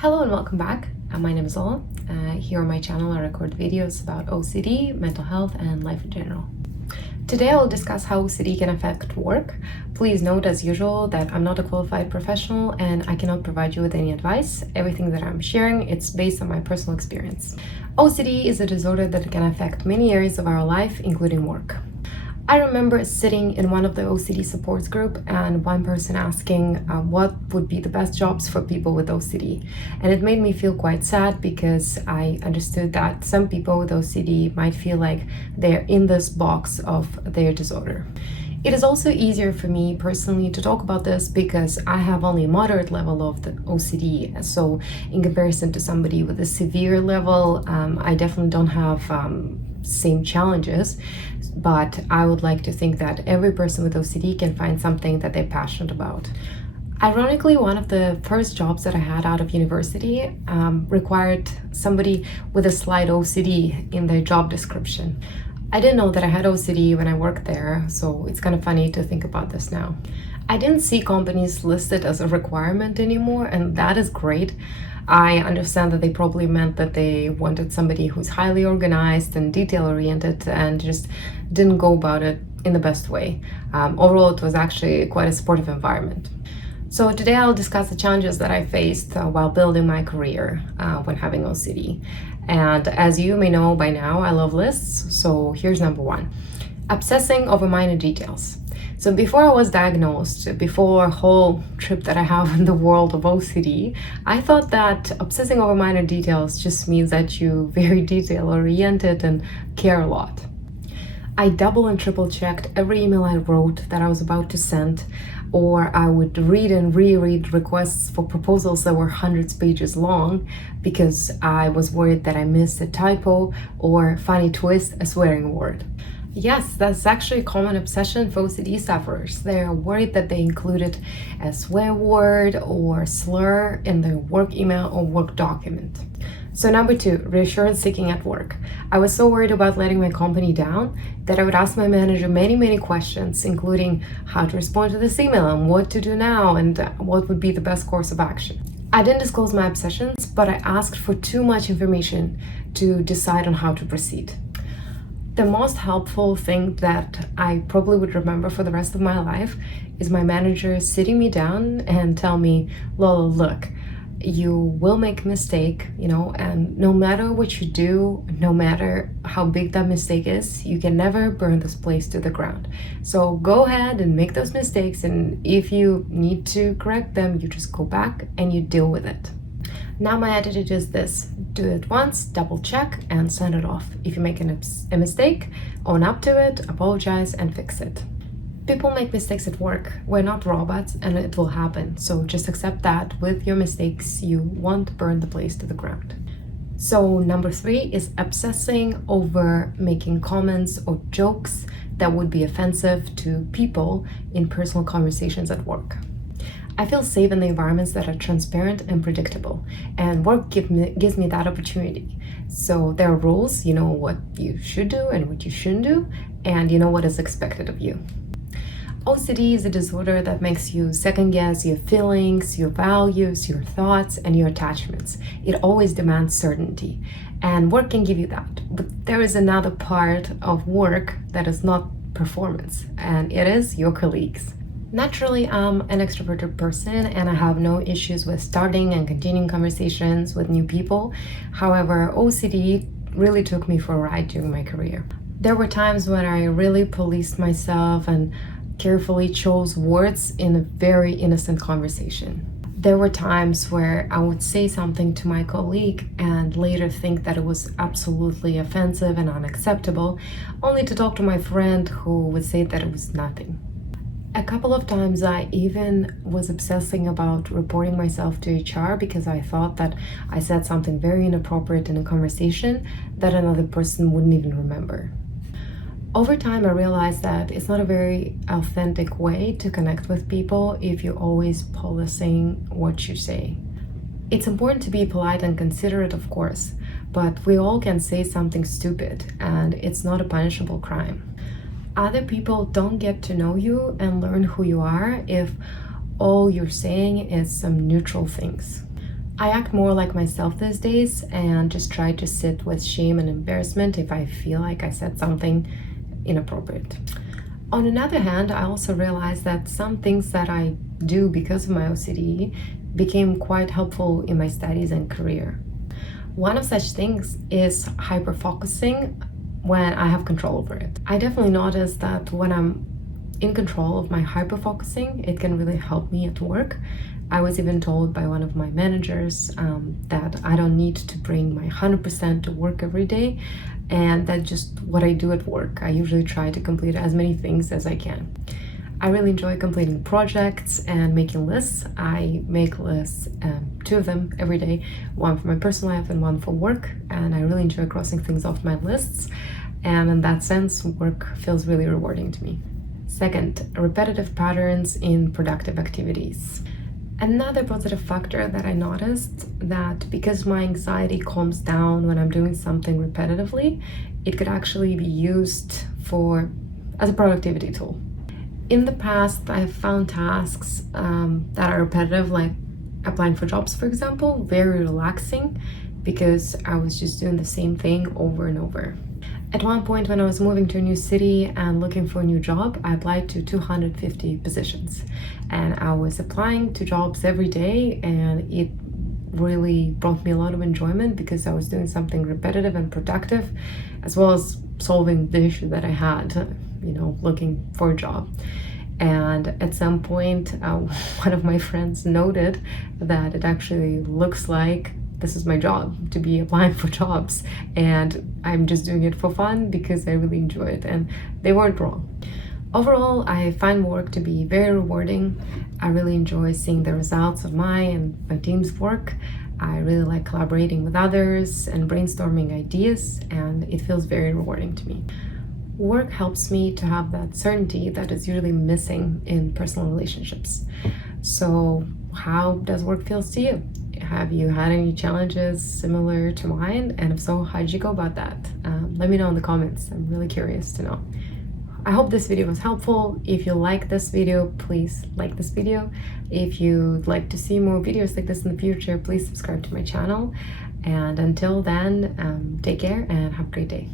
Hello and welcome back. My name is Lola. Here on my channel I record videos about OCD, mental health, and life in general. Today I will discuss how OCD can affect work. Please note, as usual, that I'm not a qualified professional and I cannot provide you with any advice. Everything that I'm sharing, it's based on my personal experience. OCD is a disorder that can affect many areas of our life, including work. I remember sitting in one of the OCD supports group and one person asking what would be the best jobs for people with OCD. And it made me feel quite sad because I understood that some people with OCD might feel like they're in this box of their disorder. It is also easier for me personally to talk about this because I have only a moderate level of the OCD. So in comparison to somebody with a severe level, I definitely don't have same challenges, but I would like to think that every person with OCD can find something that they're passionate about. Ironically, one of the first jobs that I had out of university required somebody with a slight OCD in their job description. I didn't know that I had OCD when I worked there, so it's kind of funny to think about this now. I didn't see companies listed as a requirement anymore, and that is great. I understand that they probably meant that they wanted somebody who's highly organized and detail-oriented and just didn't go about it in the best way. Overall, it was actually quite a supportive environment. So today I'll discuss the challenges that I faced while building my career when having OCD. And as you may know by now, I love lists, so here's number one. Obsessing over minor details. So before I was diagnosed, before a whole trip that I have in the world of OCD, I thought that obsessing over minor details just means that you're very detail-oriented and care a lot. I double and triple checked every email I wrote that I was about to send, or I would read and reread requests for proposals that were hundreds of pages long because I was worried that I missed a typo or funny twist, a swearing word. Yes, that's actually a common obsession for OCD sufferers. They're worried that they included a swear word or slur in their work email or work document. So number two, reassurance seeking at work. I was so worried about letting my company down that I would ask my manager many questions, including how to respond to this email and what to do now and what would be the best course of action. I didn't disclose my obsessions, but I asked for too much information to decide on how to proceed. The most helpful thing that I probably would remember for the rest of my life is my manager sitting me down and tell me, Lola, look, you will make a mistake, and no matter what you do, no matter how big that mistake is, you can never burn this place to the ground. So go ahead and make those mistakes, and if you need to correct them, you just go back and you deal with it. Now my attitude is this: do it once, double check, and send it off. If you make a mistake, own up to it, apologize, and fix it. People make mistakes at work. We're not robots, and it will happen. So just accept that with your mistakes, you won't burn the place to the ground. So number three is obsessing over making comments or jokes that would be offensive to people in personal conversations at work. I feel safe in the environments that are transparent and predictable, and work gives me that opportunity. So there are rules, you know what you should do and what you shouldn't do, and you know what is expected of you. OCD is a disorder that makes you second guess your feelings, your values, your thoughts, and your attachments. It always demands certainty, and work can give you that. But there is another part of work that is not performance, and it is your colleagues. Naturally, I'm an extroverted person and I have no issues with starting and continuing conversations with new people. However, OCD really took me for a ride during my career. There were times when I really policed myself and carefully chose words in a very innocent conversation. There were times where I would say something to my colleague and later think that it was absolutely offensive and unacceptable, only to talk to my friend who would say that it was nothing. A couple of times I even was obsessing about reporting myself to HR because I thought that I said something very inappropriate in a conversation that another person wouldn't even remember. Over time, I realized that it's not a very authentic way to connect with people if you're always policing what you say. It's important to be polite and considerate, of course, but we all can say something stupid, and it's not a punishable crime. Other people don't get to know you and learn who you are if all you're saying is some neutral things. I act more like myself these days and just try to sit with shame and embarrassment if I feel like I said something inappropriate. On another hand, I also realized that some things that I do because of my OCD became quite helpful in my studies and career. One of such things is hyperfocusing when I have control over it. I definitely noticed that when I'm in control of my hyperfocusing, it can really help me at work. I was even told by one of my managers that I don't need to bring my 100% to work every day, and that's just what I do at work. I usually try to complete as many things as I can. I really enjoy completing projects and making lists. I make lists, two of them every day, one for my personal life and one for work, and I really enjoy crossing things off my lists, and in that sense, work feels really rewarding to me. Second, repetitive patterns in productive activities. Another positive factor that I noticed that because my anxiety calms down when I'm doing something repetitively, it could actually be used as a productivity tool. In the past, I've found tasks that are repetitive, like applying for jobs, for example, very relaxing because I was just doing the same thing over and over. At one point, when I was moving to a new city and looking for a new job, I applied to 250 positions. And I was applying to jobs every day, and it really brought me a lot of enjoyment because I was doing something repetitive and productive, as well as solving the issue that I had, looking for a job. And at some point, one of my friends noted that it actually looks like this is my job, to be applying for jobs, and I'm just doing it for fun because I really enjoy it, and they weren't wrong. Overall, I find work to be very rewarding. I really enjoy seeing the results of my and my team's work. I really like collaborating with others and brainstorming ideas, and it feels very rewarding to me. Work helps me to have that certainty that is usually missing in personal relationships. So, how does work feel to you? Have you had any challenges similar to mine? And if so, how did you go about that? Let me know in the comments. I'm really curious to know. I hope this video was helpful. If you like this video, please like this video. If you'd like to see more videos like this in the future, please subscribe to my channel. And until then, take care and have a great day.